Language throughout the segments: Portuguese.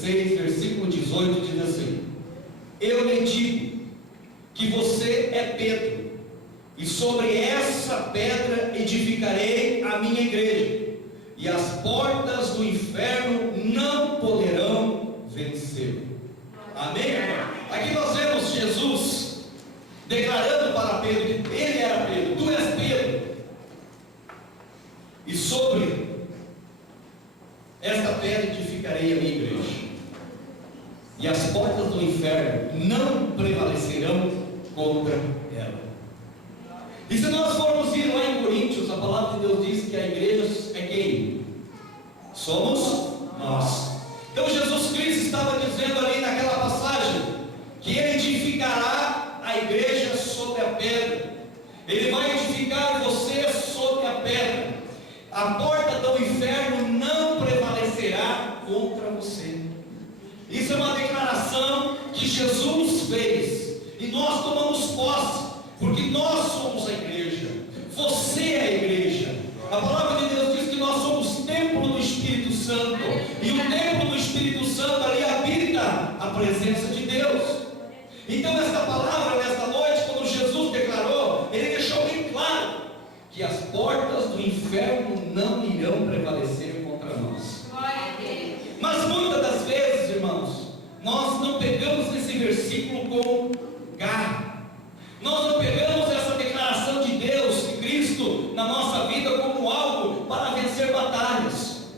16, versículo 18, diz assim: eu lhe digo que você é Pedro, e sobre essa pedra edificarei a minha igreja, e as portas do inferno não poderão vencê-lo. Amém? Aqui nós vemos Jesus declarando para Pedro que ele era Pedro, tu és Pedro, e sobre esta pedra edificarei a minha igreja, e as portas do inferno não prevalecerão contra ela. E se nós formos ir lá em Coríntios, a palavra de Deus diz que a igreja é quem? Somos nós. Então Jesus Cristo estava dizendo ali naquela passagem que ele edificará a igreja sobre a pedra. Ele vai edificar você sobre a pedra. A porta do inferno não prevalecerá contra você. Isso é uma declaração que Jesus fez, e nós tomamos posse, porque nós somos a igreja. Você é a igreja. A palavra de Deus diz que nós somos templo do Espírito Santo, e o templo do Espírito Santo ali habita a presença de Deus. Então esta palavra, nesta noite, quando Jesus declarou, ele deixou bem claro que as portas do inferno não irão prevalecer contra nós. Mas muitas das vezes, irmãos, nós não pegamos esse versículo com garra. Nós não pegamos essa declaração de Deus, de Cristo, na nossa vida como algo para vencer batalhas.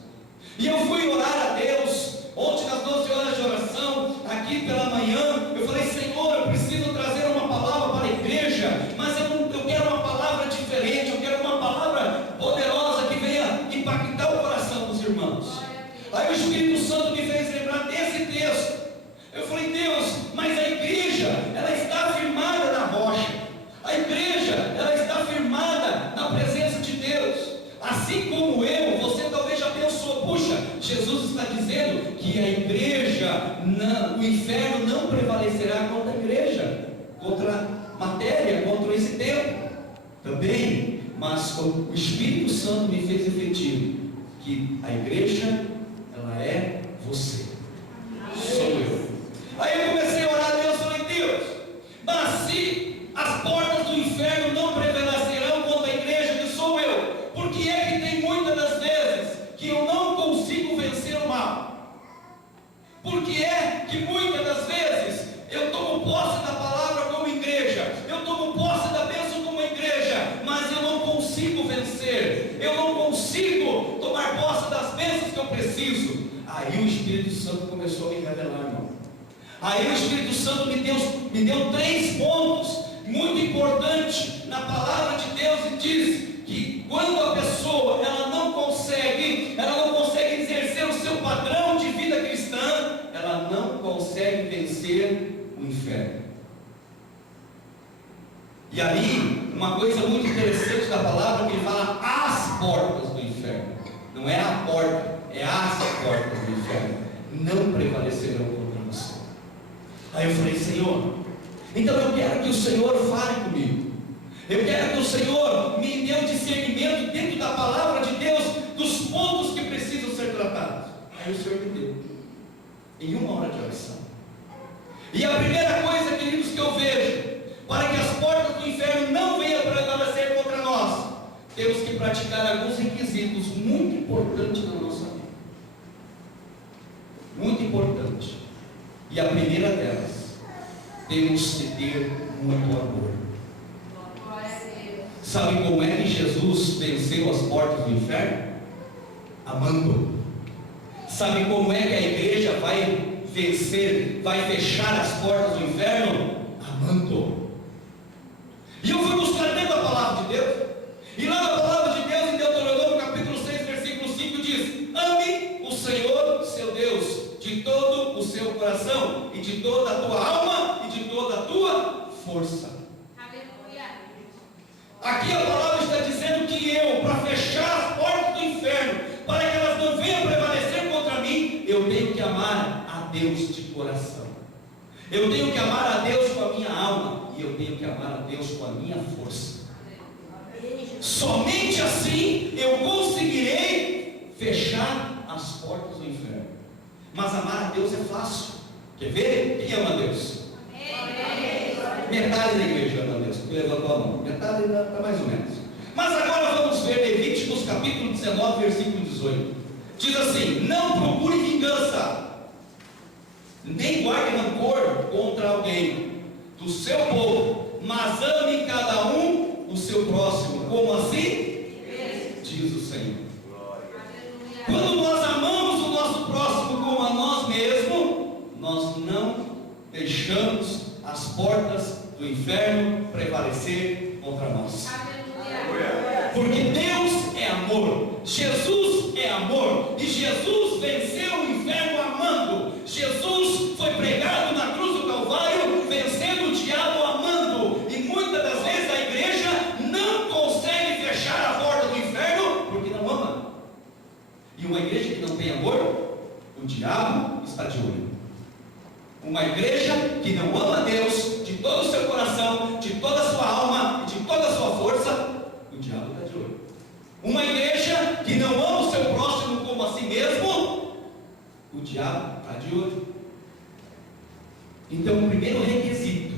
E eu fui orar a Deus ontem nas 12 horas de oração, aqui pela manhã. Eu falei: Senhor, eu preciso trazer uma palavra para a igreja, mas eu quero uma palavra diferente, eu quero uma palavra poderosa que venha impactar o coração dos irmãos. Aí o Espírito Santo me fez lembrar desse texto. Eu falei: Deus, mas a igreja, ela está firmada na rocha. A igreja, ela está firmada na presença de Deus. Assim como eu, você talvez já pensou: puxa, Jesus está dizendo que a igreja, o inferno não prevalecerá contra a igreja, contra a matéria, contra esse tempo. Também, mas o Espírito Santo me fez refletir que a igreja, ela é você, sou eu. Aí eu comecei a orar a Deus, falei: Deus, mas se as portas do inferno não prevalecerão contra a igreja, que sou eu, por que é que tem muitas das vezes que eu não consigo vencer o mal? Por que é que muitas das vezes eu tomo posse da palavra como igreja, eu tomo posse da bênção como igreja, mas eu não consigo vencer, eu não consigo tomar posse das bênçãos que eu preciso? Aí o Espírito Santo começou a me revelar, irmão. Aí o Espírito Santo me deu 3 pontos muito importantes na palavra de Deus, e diz que quando a pessoa ela não consegue exercer o seu padrão de vida cristã, ela não consegue vencer o inferno. E aí, uma coisa muito interessante da palavra, que ele fala as portas do inferno. Não é a porta, é as portas do inferno não prevalecerão contra você. Aí eu falei: Senhor, então eu quero que o Senhor fale comigo. Eu quero que o Senhor me dê um discernimento dentro da palavra de Deus, dos pontos que precisam ser tratados. Aí o Senhor me deu, em 1 hora de oração. E a primeira coisa, queridos, que eu vejo, para que as portas do inferno não venham prevalecer contra nós, temos que praticar alguns requisitos muito importantes na nossa vida. Muito importante. E a primeira delas, temos que ter muito amor. Sabe como é que Jesus venceu as portas do inferno? Amando. Sabe como é que a igreja vai vencer, vai fechar as portas do inferno? Amando. E eu fui buscar dentro da palavra de Deus, e lá na palavra de Deus, em Deuteronômio capítulo 6, versículo 5, diz: ame o Senhor, seu Deus, de todo o seu coração, e de toda a tua alma, e de toda a tua força. Aleluia. Aqui a palavra está dizendo que eu, para fechar as portas do inferno, para que elas não venham prevalecer contra mim, eu tenho que amar a Deus de coração. Eu tenho que amar a Deus com a minha alma, e eu tenho que amar a Deus com a minha força. Somente assim eu conseguirei fechar as portas do inferno. Mas amar a Deus é fácil. Quer ver? Quem ama a Deus? Metade da igreja ama a Deus, porque levantou a mão. Metade está mais ou menos. Mas agora vamos ver Levíticos capítulo 19, versículo 18. Diz assim: não procure vingança, nem guarde rancor contra alguém do seu povo, mas ame cada um o seu próximo. Como assim? Diz o Senhor. Quando nós amamos o nosso próximo como a nós mesmos, nós não deixamos as portas do inferno prevalecer contra nós. Porque Deus é amor, Jesus é amor, e Jesus venceu o inferno amando. Jesus foi pregado na cruz do Calvário, vencendo o diabo amando. E muitas das vezes a igreja não consegue fechar a porta do inferno porque não ama. E uma igreja que não tem amor, o diabo está de olho. Uma igreja que não ama a Deus de todo o seu coração, de toda a sua alma e de toda a sua força, o diabo está de olho. Uma igreja que não ama o seu próximo como a si mesmo, o diabo está de olho. Então, o primeiro requisito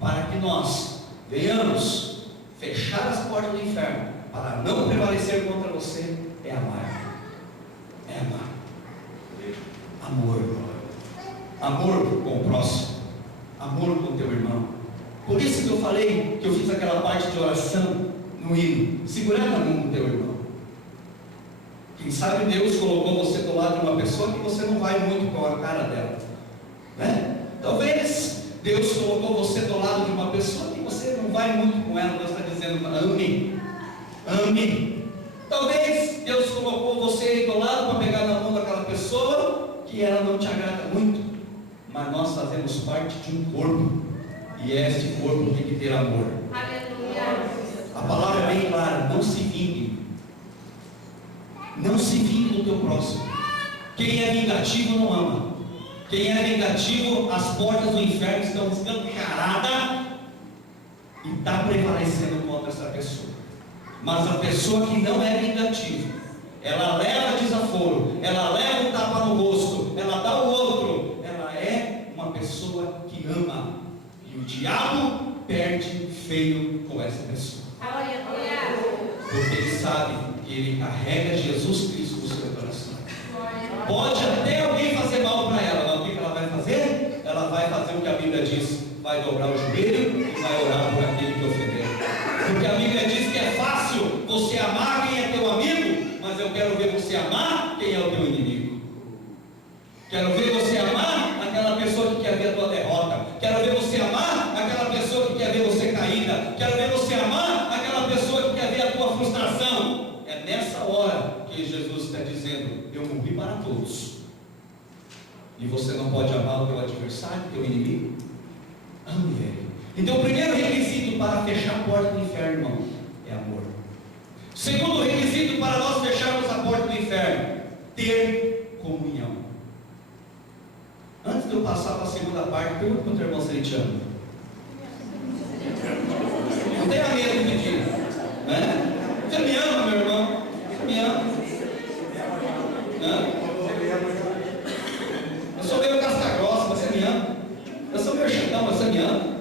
para que nós venhamos fechar as portas do inferno, para não prevalecer contra você, é amar. É amar. Amor. Amor com o próximo. Amor com o teu irmão. Por isso que eu falei que eu fiz aquela parte de oração no hino. Segurar na mão do teu irmão. Quem sabe Deus colocou você do lado de uma pessoa que você não vai muito com a cara dela, né? Talvez Deus colocou você do lado de uma pessoa que você não vai muito com ela. Deus está dizendo: ame, ame. Talvez Deus colocou você aí do lado para pegar na mão daquela pessoa que ela não te agrada muito, mas nós fazemos parte de um corpo, e este corpo tem que ter amor. Aleluia. A palavra é bem clara: não se vingue. Não se vingue do teu próximo. Quem é vingativo não ama. Quem é vingativo, as portas do inferno estão escancaradas e está prevalecendo contra essa pessoa. Mas a pessoa que não é vingativa, ela leva desaforo, ela leva um tapa no rosto, ela dá o outro, ela é uma pessoa que ama. E o diabo perde feio com essa pessoa. Porque ele sabe que ele carrega Jesus Cristo no seu coração. Pode até alguém fazer mal para ela, mas o que ela vai fazer? Ela vai fazer o que a Bíblia diz: vai dobrar o joelho e vai orar por aquele que ofendeu. Porque a Bíblia diz que é fácil você amar quem é teu amigo, mas eu quero ver você amar quem é o teu inimigo. Quero ver você amar aquela pessoa que quer ver a tua derrota. Quero ver você amar aquela pessoa que quer ver você caída. Quero ver você amar aquela pessoa que quer ver a tua frustração. É nessa hora que Jesus está dizendo: eu morri para todos. E você não pode amar o teu adversário, o teu inimigo? Ame ele. Então, o primeiro requisito para fechar a porta do inferno, irmão, é amor. Segundo requisito para nós fecharmos a porta do inferno: ter comunhão. Antes de eu passar para a segunda parte, pergunta para o teu irmão se ele te ama. Não tenha medo de pedir, né? Você me ama, meu irmão? Você me ama? Eu sou meio casca grossa, você me ama? Eu sou meio chatão, você me ama?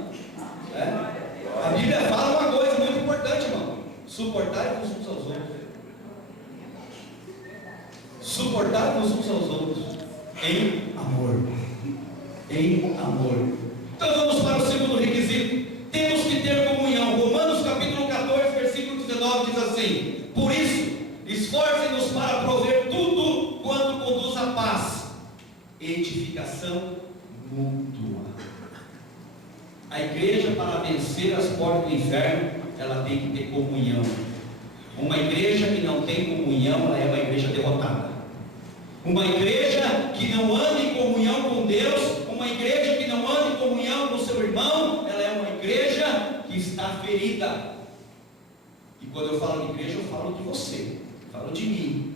A Bíblia fala uma coisa muito importante, irmão: suportai-vos uns aos outros. Suportai-vos uns aos outros em amor. Em amor. Então vamos para o segundo requisito: temos que ter comunhão. Romanos capítulo 14, versículo 19 diz assim: por isso, esforcem-nos para prover tudo quanto conduz à paz, edificação mútua. A igreja, para vencer as portas do inferno, ela tem que ter comunhão. Uma igreja que não tem comunhão, ela é uma igreja derrotada. Uma igreja que não anda em comunhão com Deus, uma igreja que não anda em comunhão com seu irmão, ela é uma igreja que está ferida. E quando eu falo de igreja, eu falo de você, eu falo de mim.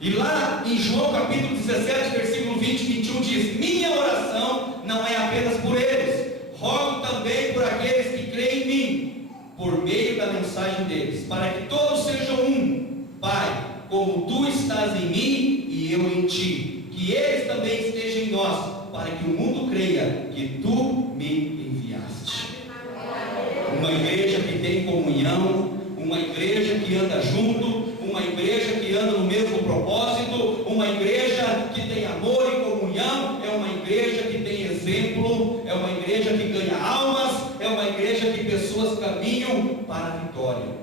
E lá em João capítulo 17, versículo 20 e 21 diz: minha oração não é apenas por eles, rogo também por aqueles que creem em mim, por meio da mensagem deles, para que todos sejam um. Pai, como tu estás em mim e eu em ti, que eles também estejam em nós, para que o mundo creia que tu me enviaste. Uma igreja que tem comunhão, uma igreja que anda junto, uma igreja que anda no mesmo propósito, uma igreja que tem amor e comunhão, é uma igreja que tem exemplo, é uma igreja que ganha almas, é uma igreja que pessoas caminham para a vitória.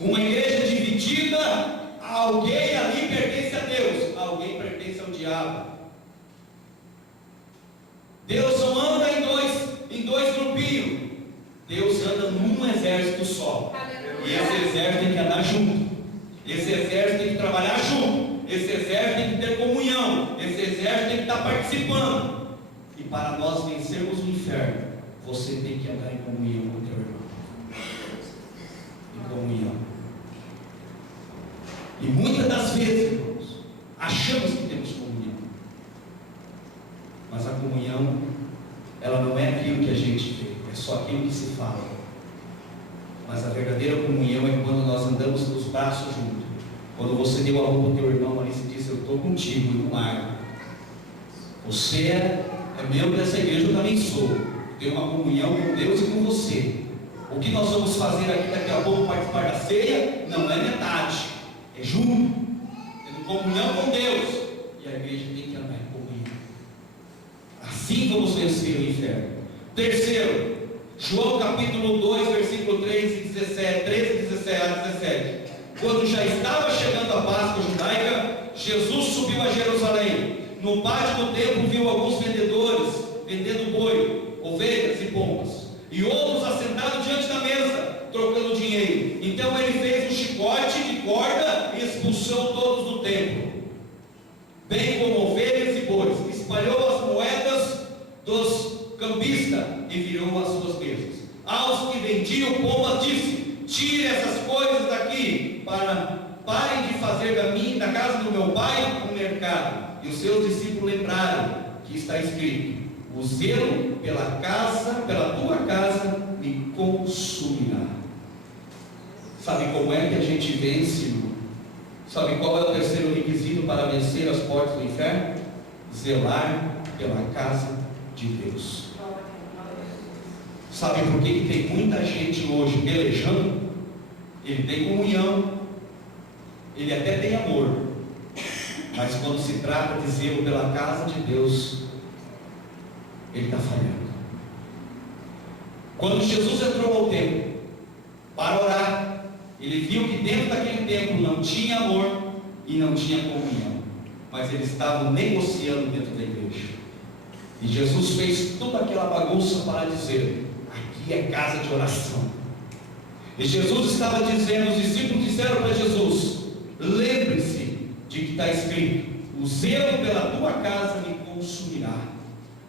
Uma igreja dividida, alguém ali pertence a Deus, alguém pertence ao diabo. Deus não anda em dois grupinhos, Deus anda num exército só. E esse exército tem que andar junto, esse exército tem que trabalhar junto, esse exército tem que ter comunhão, esse exército tem que estar participando. E para nós vencermos o inferno, você tem que andar em comunhão com o teu irmão. Em comunhão. E muitas das vezes, irmãos, achamos que temos comunhão, mas a comunhão, ela não é aquilo que a gente vê, é só aquilo que se fala. Mas a verdadeira comunhão é quando nós andamos nos braços juntos. Quando você deu a mão para o teu irmão ali, você disse: eu estou contigo, e não largo. Você é membro dessa igreja, eu também sou. Tenho uma comunhão com Deus e com você. O que nós vamos fazer aqui daqui a pouco, participar da ceia, não é metade, é junto, tendo comunhão com Deus. E a igreja tem que andar em comunhão. Assim vamos vencer o inferno. Terceiro, João capítulo 2, versículo 13 e 17. Quando já estava chegando a Páscoa judaica, Jesus subiu a Jerusalém. No pátio do templo viu alguns vendedores vendendo boi, ovelhas e pombas, e outros assentados diante da mesa, trocando dinheiro. Então ele fez um chicote de corda e expulsou todos do templo, bem como ovelhas e bois. Espalhou as moedas dos cambistas e virou as suas mesas. Aos que vendiam pombas disse: tire essas coisas daqui, parem de fazer da casa do meu pai um mercado. E os seus discípulos lembraram que está escrito: o zelo pela tua casa me consumirá. Sabe como é que a gente vence, irmão? Sabe qual é o terceiro requisito para vencer as portas do inferno? Zelar pela casa de Deus. Sabe por que tem muita gente hoje pelejando? Ele tem comunhão, ele até tem amor, mas quando se trata de zelo pela casa de Deus, ele está falhando. Quando Jesus entrou ao templo para orar, ele viu que dentro daquele templo não tinha amor e não tinha comunhão, mas eles estavam negociando dentro da igreja. E Jesus fez toda aquela bagunça para dizer: aqui é casa de oração. E Jesus estava dizendo, os discípulos disseram para Jesus: lembre-se de que está escrito: o zelo pela tua casa me consumirá.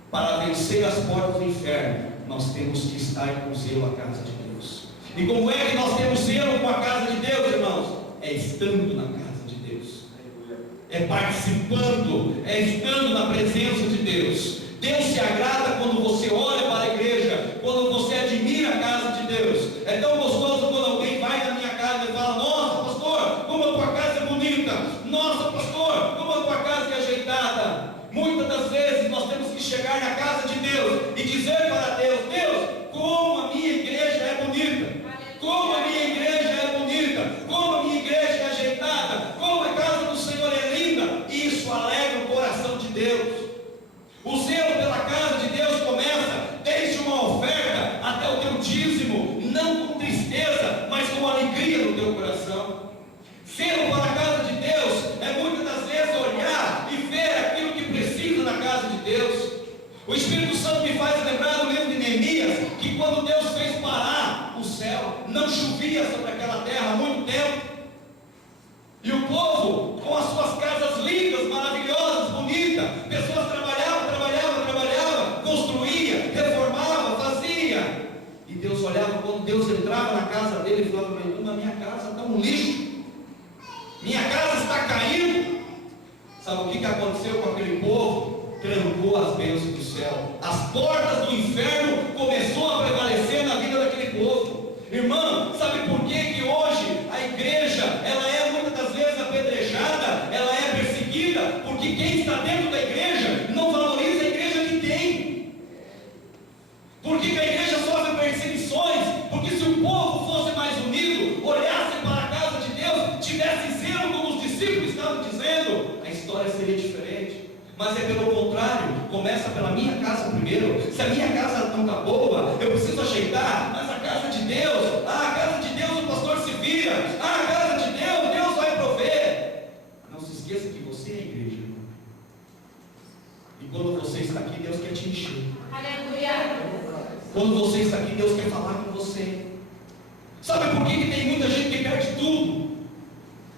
Para vencer as portas do inferno, nós temos que estar com zelo à casa de Deus. E como é que nós temos zelo com a casa de Deus, irmãos? É estando na casa de Deus, é participando, é estando na presença de Deus. Deus se agrada quando você olha para a igreja, quando você admira a casa de Deus. É tão gostoso quando alguém vai na minha casa e fala: nossa, pastor, como a tua casa é bonita. Nossa, pastor, como a tua casa é ajeitada. Muitas das vezes nós temos que chegar na casa de Deus e dizer para Deus: Deus, como a minha igreja é bonita, como a minha igreja é bonita, como a minha igreja é ajeitada, como a casa do Senhor é linda. Isso alegra o coração de Deus. O zelo pela casa de Deus começa desde uma oferta até o teu dízimo, não com tristeza, mas com alegria no teu coração. Zelo para a casa de Deus é muitas das vezes olhar e ver aquilo que precisa na casa de Deus. O Espírito Santo me faz lembrar do livro de Neemias, que quando Deus fez parar o céu, não chovia sobre aquela terra há muito tempo. E o povo, com as suas casas lindas, maravilhosas, bonitas, pessoas trabalhava, construía, reformava, fazia. E Deus olhava, quando Deus entrava na casa dele, e falava: a minha casa está um lixo, minha casa está caindo. Sabe o que aconteceu com aquele povo? Trancou as bênçãos do céu. As portas do inferno começou a prevalecer na vida daquele povo. Irmão, sabe por que hoje a igreja, ela é muitas das vezes apedrejada, ela é perseguida? Porque que quem está dentro da igreja não valoriza a igreja que tem. Por que a igreja sofre perseguições? Porque se o povo fosse mais unido, olhasse para a casa de Deus, tivesse zelo como os discípulos estavam dizendo, a história seria diferente. Mas é pelo contrário, começa pela minha casa primeiro. Se a minha casa não está boa, eu preciso ajeitar. Mas a casa de Deus, a casa de Deus o pastor se vira. A casa de Deus, Deus vai prover. Não se esqueça que você é a igreja. E quando você está aqui, Deus quer te encher. Aleluia. Quando você está aqui, Deus quer falar com você. Sabe por que tem muita gente que perde tudo?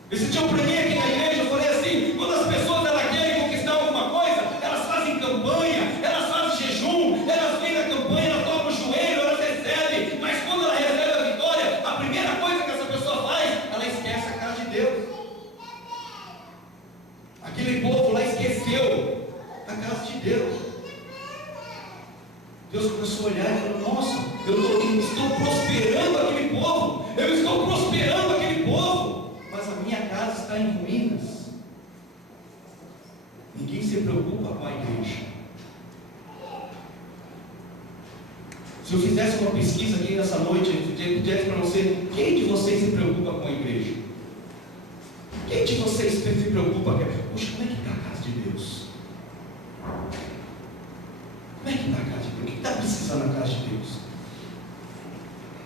Esse dia eu preguei aqui na igreja, eu falei assim, quando as pessoas elas querem conquistar alguma coisa, elas fazem campanha, elas fazem jejum, elas vêm na campanha, elas dobram o joelho, elas recebem, mas quando ela recebe a vitória, a primeira coisa que essa pessoa faz, ela esquece a casa de Deus. Aquele povo lá esqueceu a casa de Deus. Deus começou a olhar e falou, nossa, eu estou prosperando aquele povo, eu estou prosperando aquele povo, mas a minha casa está em ruínas. Ninguém se preocupa com a igreja. Se eu fizesse uma pesquisa aqui nessa noite, eu disse para você, quem de vocês se preocupa com a igreja? Quem de vocês se preocupa com a igreja? Puxa, como é que está a casa de Deus? Como é que está a casa de Deus? O que está precisando a casa de Deus?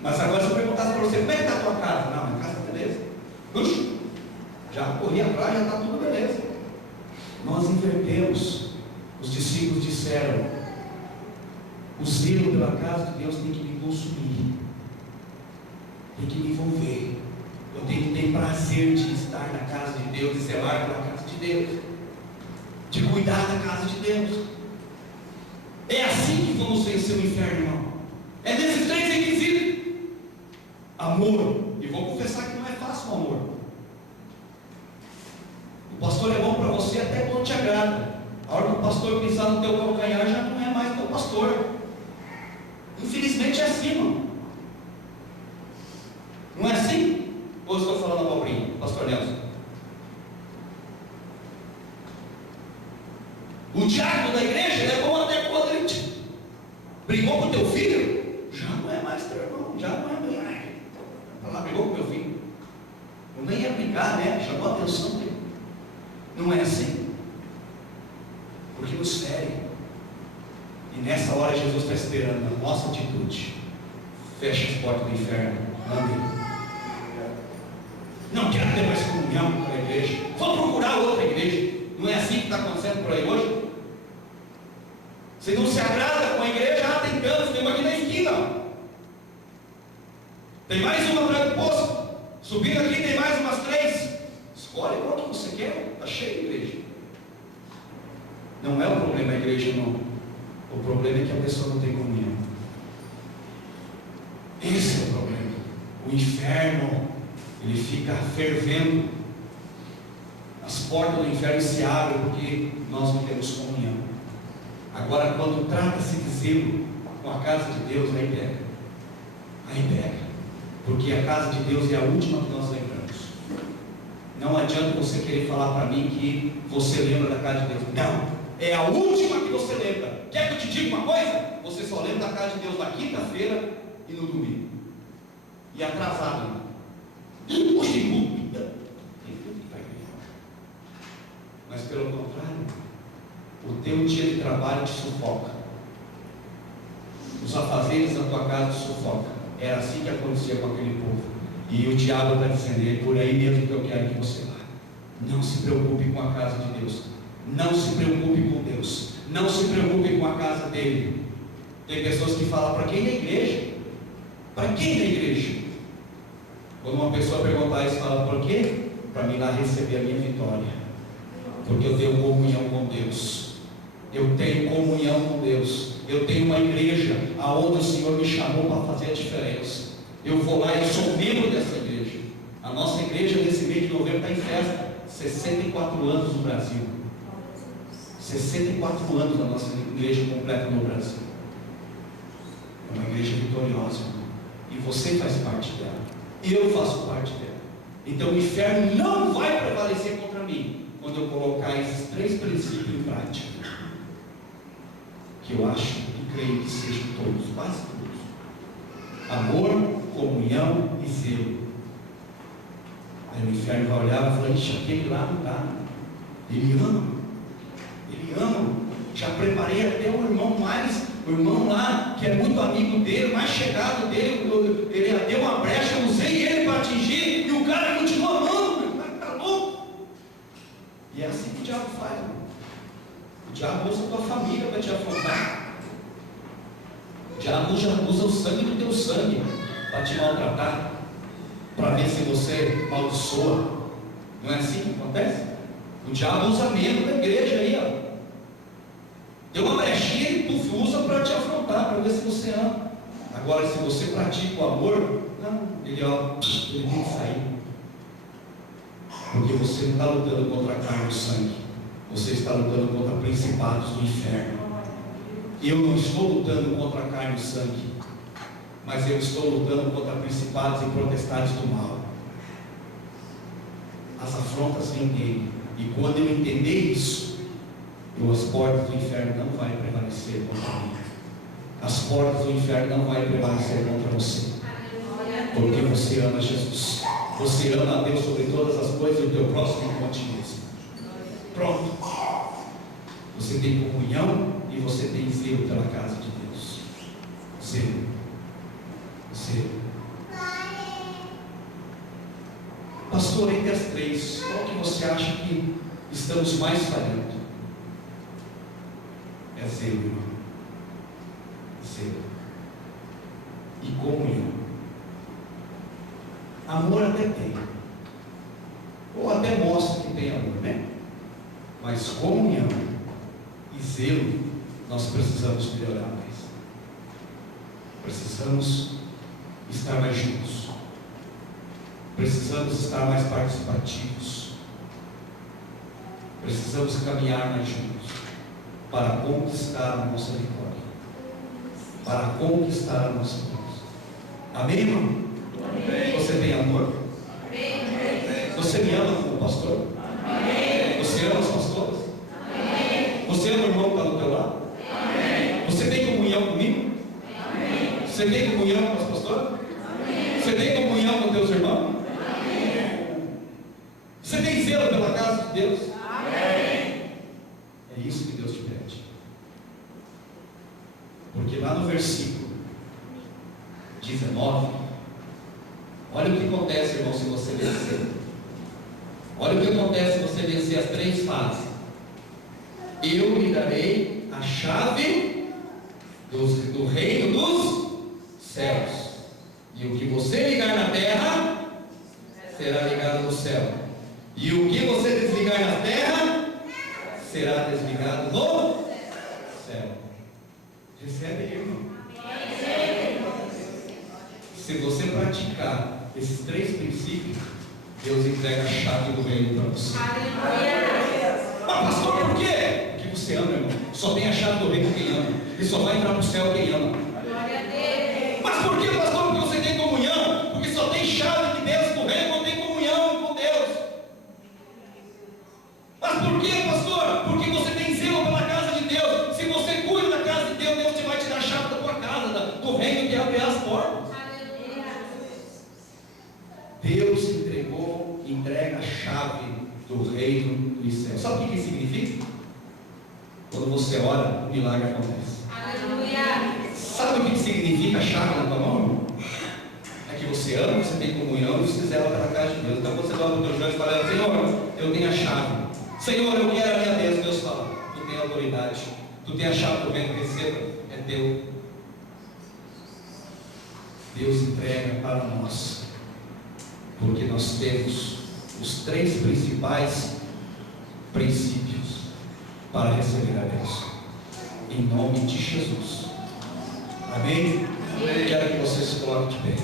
Mas agora se eu perguntasse para você, como é que está a tua casa? Não, minha casa está beleza. Puxa, já corri atrás, já está tudo beleza. Nós invertemos. Os discípulos disseram, o zelo pela casa de Deus tem que me consumir, tem que me envolver. Eu tenho que ter prazer de estar na casa de Deus, de zelar pela casa de Deus, de cuidar da casa de Deus. É assim que vamos vencer o inferno, irmão. É nesses três requisitos. Amor. E vou confessar que não é fácil o amor. O pastor é bom para você até quando te agrada. A hora que o pastor pisar no teu calcanhar, já não é mais teu pastor. Infelizmente é assim, irmão. Não é assim? Ou eu estou falando abobrinha, pastor Nelson? O diácono da igreja é bom até quando ele brigou com o teu filho, já não é mais teu irmão, já não é meu. Ela brigou com o meu filho. Eu nem ia brigar, né? Chamou a atenção dele. Não é assim? Porque nos fere. E nessa hora Jesus está esperando a nossa atitude. Fecha as portas do inferno. Amém. Não quero ter mais comunhão com a igreja. Vou procurar outra igreja. Não é assim que está acontecendo por aí hoje? Se não se agrada com a igreja, tem tantos, tem uma aqui na esquina. Tem mais uma atrás do poço. Subindo aqui tem mais umas 3. Escolhe qual que você quer. Está cheio de igreja. Não é o problema a igreja, não. O problema é que a pessoa não tem comunhão. Esse é o problema. O inferno, ele fica fervendo. As portas do inferno se abrem porque nós não temos comunhão. Agora, quando trata-se de zelo com a casa de Deus, aí pega. Aí pega. Porque a casa de Deus é a última que nós lembramos. Não adianta você querer falar para mim que você lembra da casa de Deus. Não. É a última que você lembra. Quer que eu te diga uma coisa? Você só lembra da casa de Deus na quinta-feira e no domingo. E atrasado. Mas pelo contrário, o teu dia de trabalho te sufoca. Os afazeres da tua casa te sufocam. Era assim que acontecia com aquele povo. E o diabo está dizendo, é por aí mesmo que eu quero que você vá. Não se preocupe com a casa de Deus. Não se preocupe com Deus. Não se preocupe com a casa dele. Tem pessoas que falam, para quem é a igreja? Para quem é a igreja? Quando uma pessoa perguntar isso, fala, por quê? Para mim lá receber a minha vitória. Porque eu tenho comunhão com Deus. Eu tenho comunhão com Deus. Eu tenho uma igreja aonde o Senhor me chamou para fazer a diferença. Eu vou lá e sou membro dessa igreja. A nossa igreja nesse mês de novembro está em festa. 64 anos no Brasil. 64 anos a nossa igreja completa no Brasil. É uma igreja vitoriosa. E você faz parte dela. Eu faço parte dela. Então o inferno não vai prevalecer contra mim. quando eu colocar esses 3 princípios em prática, que eu acho e creio que sejam todos, quase todos: amor, comunhão e zelo. Aí o inferno vai olhar e vai falar: ixi, aquele lá não dá. Ele ama. Já preparei até o irmão lá, que é muito amigo dele, mais chegado dele, ele deu uma brecha, eu usei ele para atingir, e o cara continua amando. O cara está louco. E é assim que o diabo faz. O diabo usa a tua família para te afrontar. O diabo já usa o sangue do teu sangue para te maltratar, para ver se você amaldiçoa. Não é assim que acontece? O diabo usa membro da igreja aí, ó. Deu uma brechinha e tu usa para te afrontar, para ver se você ama. Agora, se você pratica o amor, não, ele tem que sair. Porque você não está lutando contra a carne e o sangue. Você está lutando contra principados do inferno. Eu não estou lutando contra a carne e o sangue, mas eu estou lutando contra principados e potestades do mal. As afrontas vêm dele. E quando eu entender isso, as portas do inferno não vão prevalecer contra mim. As portas do inferno não vão prevalecer contra você. Porque você ama Jesus. Você ama a Deus sobre todas as coisas e o teu próximo como a ti mesmo. Pronto. Você tem comunhão e você tem zelo pela casa de Deus. Zelo. Pastor, entre as 3, qual que você acha que estamos mais falhando? É zelo, irmão. Zelo. E comunhão. Amor até tem. Ou até mostra que tem amor, né? Mas comunhão e zelo, nós precisamos melhorar mais. Precisamos estar mais juntos. Precisamos estar mais participativos. Precisamos caminhar mais juntos para conquistar a nossa vitória, para conquistar a nossa paz. Amém, irmão? Amém. Você tem amor? Amém. Você me ama como pastor? Amém. Você ama as pastoras? Amém. Você ama o irmão que está do teu lado? Amém. Você tem comunhão comigo? Amém. Você tem comunhão com as pastoras? Amém. Você tem comunhão com teus irmãos? Amém. Você tem zelo pela casa de Deus? Amém. É isso que Deus te pede. Porque lá no versículo 19, olha o que acontece, irmão, se você vencer. Olha o que acontece se você vencer as 3 fases. Eu lhe darei a chave do reino dos céus. E o que você ligar na terra será ligado no céu. E o que você desligar na terra será desligado no céu. Recebe aí, irmão. Se você praticar esses 3 princípios, Deus entrega a chave do reino para você. Mas pastor, por quê? Porque você ama, irmão. Só tem a chave do reino quem ama. E só vai entrar para o céu quem ama. Mas por que, pastor? Porque você tem comunhão. Porque só tem chave de Deus do reino quando tem comunhão com Deus. Mas por que, pastor? Porque você tem zelo pela casa de Deus. Se você cuida da casa de Deus, Deus te vai te dar a chave da tua casa, do reino que abre as portas. Deus entrega a chave do reino dos céus. Sabe o que isso significa? Quando você ora, o milagre acontece. Aleluia. Sabe o que significa a chave na tua mão? É que você ama, você tem comunhão e você zela pela casa de Deus. Então quando você dobra o teu joelho e fala: Senhor, eu tenho a chave. Senhor, eu quero a minha bênção. Deus fala: tu tem autoridade, tu tem a chave do reino, receba, é teu. Deus entrega para nós, porque nós temos os 3 principais princípios para receber a bênção, em nome de Jesus. Amém? Quero que você se coloque de pé.